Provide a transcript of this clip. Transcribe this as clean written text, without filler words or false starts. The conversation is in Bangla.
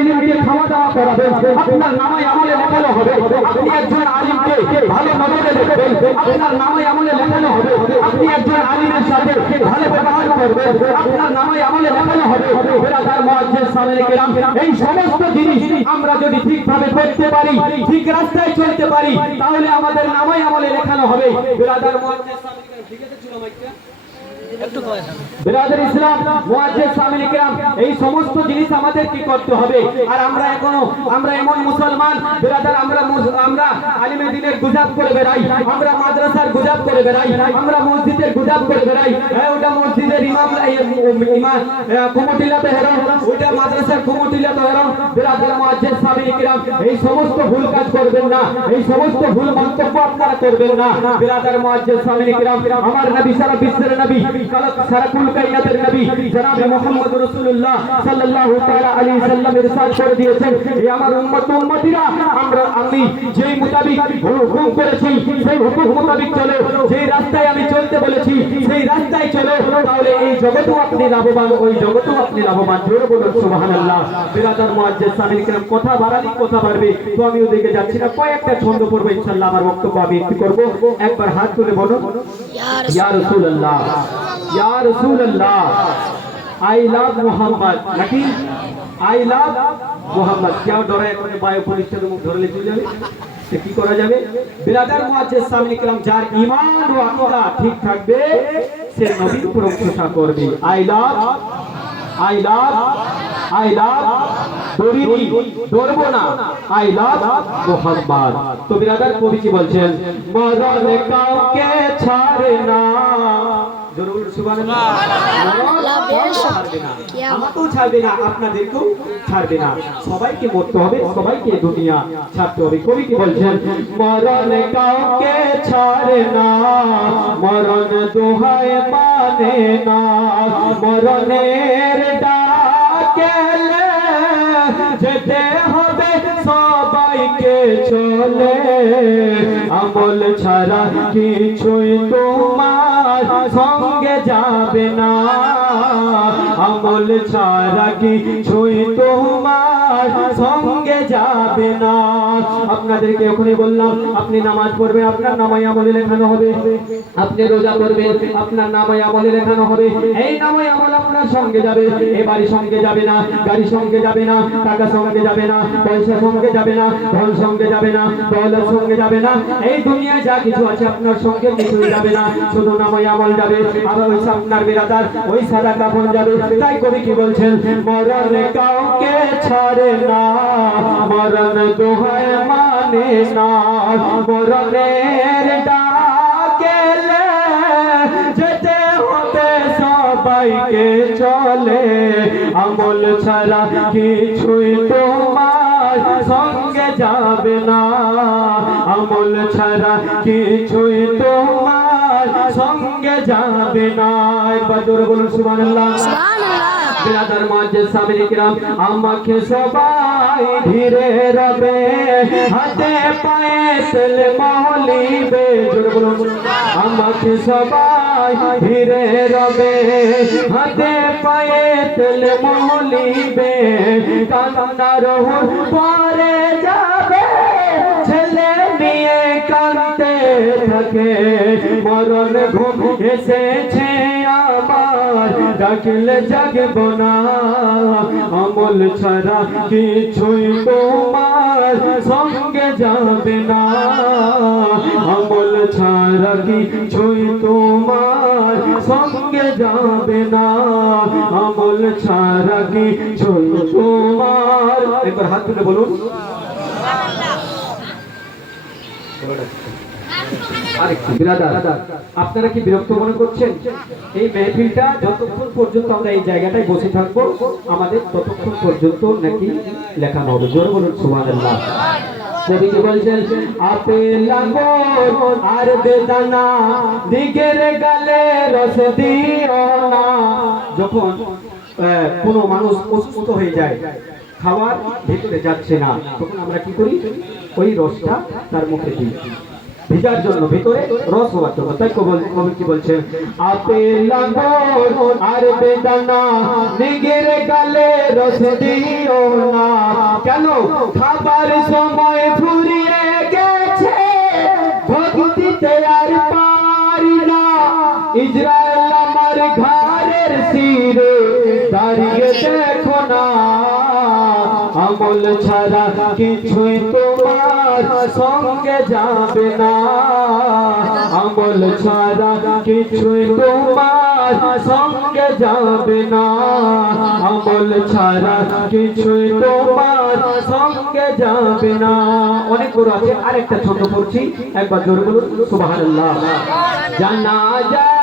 ইলমকে খাওয়া দাওয়া করাবেন, আপনার নামায় আমলে লেখানো হবে। আপনি একজন আলিমকে ভালো নজরে দেখবেন, আপনার নামায় আমলে লেখানো হবে। আপনি একজন আলিমের সাথে ভালো ব্যবহার করবেন, আপনার নামায় আমলে লেখানো হবে। বিরাদার মুআজ্জিজ সামিল কিরাম, এই সমস্ত জিনিস আমরা যদি ঠিকভাবে করতে পারি, ঠিক রাস্তায় চলতে পারি, তাহলে আমাদের নামায় আমলে লেখানো হবে। বিরাদার মুআজ্জিজ সামিল কিরাম, ঠিক আছে চলো মাইকটা বিরাদার ইসলাম মুআজ্জিজ সামিল কিরাম, এই সমস্ত জিনিস আমাদের কি করতে হবে। আর আমরা এমন মুসলমান বিরাদার, আমরা আলিমে দ্বীনের গুজাব করে বেড়াই, আমরা মাদ্রাসার গুজাব করে বেড়াই, আমরা মসজিদের গুজাব করে বেড়াই। ওটা মসজিদের ইমাম কমিটিলা তো হেরাম, ওটা মাদ্রাসার কমিটিলা তো হেরাম। বিরাদার মুআজ্জিজ সামিল কিরাম, এই সমস্ত ভুল কাজ করবেন না, এই সমস্ত ভুল মন্তব্য আপনারা করবেন না। বিরাদার মুআজ্জিজ সামিল কিরাম, আমার নবী সারা বিশ্বের নবী, সারা কুল কায়নাতের নবী জনাব মুহাম্মদ রাসূলুল্লাহ সাল্লাল্লাহু তাআলা আলাইহি সাল্লাম ইরশাদ করে দিয়েছেন, এই আমার উম্মতিরা, আমি যেই মোতাবেক হুকুম করেছি সেই হুকুম মোতাবেক চলো, যেই রাস্তায় আমি চলতে বলেছি সেই রাস্তায় চলো, তাহলে এই জগতেও আপনি লাভবান, ওই জগতেও আপনি লাভবান। জোরে বলুন সুবহানাল্লাহ। বিরাদার মুআজ্জিজ সামিল কিরাম, কথা বাড়ালি কথা বাড়বে, তো আমি ওদিকে যাচ্ছি না, কয়েকটা ছন্দ পড়বো ইনশাআল্লাহ। আমার বক্তব্য আমি একটু করব, একবার হাত তুলে বলুন ইয়া রাসূলুল্লাহ, ইয়া রাসূলুল্লাহ, আই লাভ মুহাম্মদ, নাকি আই লাভ মুহাম্মদ। কেউ ডরায় করে বায়ু পুলিশটা মুখ ধরলে চলে যাবে, সে কি করা যাবে। বিরাদার মুআজ্জিজ সামিল কিরাম, যার ঈমান ও আকীদা ঠিক থাকবে সে নবীর প্রশংসা করবে। আই লাভ ডরবো না, আই লাভ মুহাম্মদ। তো বিরাদার কবি কি বলছেন, মরণ কাউকে ছাড়ে না, জরুর সুবহানাল্লাহ, আমাকেও ছাড়বে না, আপনাদেরকেও ছাড়বে না, সবাইকে মরতে হবে, সবাইকে দুনিয়া ছাড়তে হবে। কবি কি বলছেন, মরণ কাউকে ছাড়ে না, মরণ দোহায় মানে না, মরণের ডাকে যেতে হবে সবাইকে চলে, আমল ছাড়া কিছুই তোমার সঙ্গে যাবে না, আমল ছাড়া কিছুই তোমার সঙ্গে যাবে না। আপনাদেরকে এখনই বললাম, আপনি নামাজ পড়বেন, আপনার নামায় আমলে লেখানো হবে, আপনি রোজা করবেন, আপনার নামায় আমলে লেখানো হবে। এই নামায় আমল আপনার সঙ্গে যাবে, এ বাড়ি সঙ্গে যাবে না, গাড়ি সঙ্গে যাবে না, টাকা সঙ্গে যাবে না, পয়সা সঙ্গে যাবে না, ধন সঙ্গে যাবে না, দৌলত সঙ্গে যাবে না, এই দুনিয়ায় যা কিছু আছে আপনার সঙ্গে কিছুই যাবে না, শুধু নামায় আমল যাবে। আর ওই আপনার বিরাদার ওই সাদা কাফন যাবে। তাই কবি কি বলছেন, মরণ কাউকে ছাড়ে না, মরণ দোহায় মানে না, মরণের ডাকে যেতে হবে সবাইকে চলে, আমল ছাড়া কিছুই তোমার সঙ্গে যাবে না, আমল ছাড়া কিছুই তোমার সঙ্গে যাবে না। একবার জোরে বলুন সুবহানাল্লাহ। বিরাদার মুআজ্জিজ সামিল কিরাম, আমাকে সবাই ধীরে রবে, হাতে পায়ে তেল মহলিবে, জোরে বলুন, আমাকে সবাই ধীরে রবে, হাতে পায়ে তেল মহলিবে, কান্নার পরে যাবে, ছেলে মেয়ে কাঁদতে থাকে, মরণ ঘুম এসেছে আমার, ডাকলে জাগব না, আমল ছাড়া কিছুই তোমার সঙ্গে যাবে না, আমল ছাড়া কিছুই তোমার সঙ্গে যাবে না, আমল ছাড়া কিছুই তোমার। একবার হাত তুলে বলুন। আপনারা কি বিরক্ত মনে করছেন? এই মেহফিলটা যতক্ষণ পর্যন্ত আমরা এই জায়গাটায় বসে থাকবো, আমাদের ততক্ষণ পর্যন্ত নাকি লেখানো হবে। জোরে বলুন সুবহানাল্লাহ। কবি কি বলছেন, আপেল আঙ্গুর আর বেদানা দিগের গালে রস দিও না। যখন কোনো মানুষ অসুস্থ হয়ে যায়, খাবার ভেতরে যাচ্ছে না, তখন আমরা কি করি, ওই রসটা তার মুখে দিই ভিজার জন্য, ভিতরে রস হওয়ার জন্য। তাই কবি কি বলছেন, আপেল আঙ্গুর আর বেদানা দিগের গালে রস দিও না, কেন খাবার সময় ফুরিয়ে গেছে ভক্তিতে আর পারি না ইজরাইল আমার ঘরের শিরে দাঁড়িয়ে দেখো না আমল ছাড়া কিছুই তোমার সঙ্গে যাবে না আমল ছাড়া কিছুই তোমার সঙ্গে যাবে না আমল ছাড়া কিছুই তোমার সঙ্গে যাবে না অনেক বড় আছে আরেকটা ছোট পড়ছি একবার জোরে বলুন সুবহানাল্লাহ জানা যায়